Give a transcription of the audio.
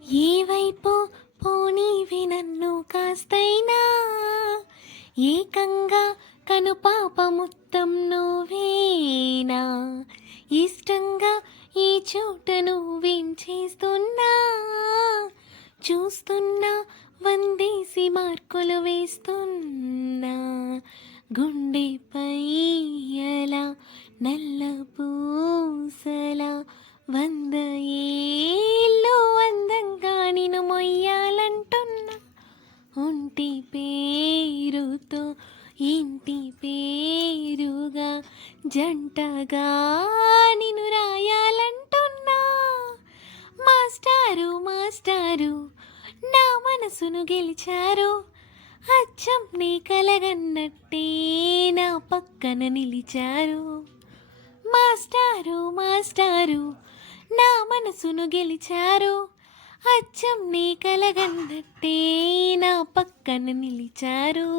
ఏ వైపో పోనీవి నన్ను కాస్తైనా, ఏకంగా కనుపాప మొత్తం నువ్వేనా. ఇష్టంగా ఈ చోట నువ్వేం చేస్తున్నా, చూస్తున్నా వందేసి మార్కులు వేస్తున్నా. గుండెపై అలా నల్ల పూసలా 100 ఏళ్ళు అందంగా నిన్ను మొయ్యాలంటున్నా. ఒంటి పేరుతో ఇంటి పేరుగా జంటగా నిన్ను రాయాలంటున్నా. మాస్టారు మాస్టారు నా మనసును గెలిచారు, అచ్చం నీ కలగన్నట్టే నా పక్కన నిలిచారు. మాస్టారు మాస్టారు నా మనసును గెలిచారు, అచ్చం నీ కలగన్నట్టే నా పక్కన నిలిచారు.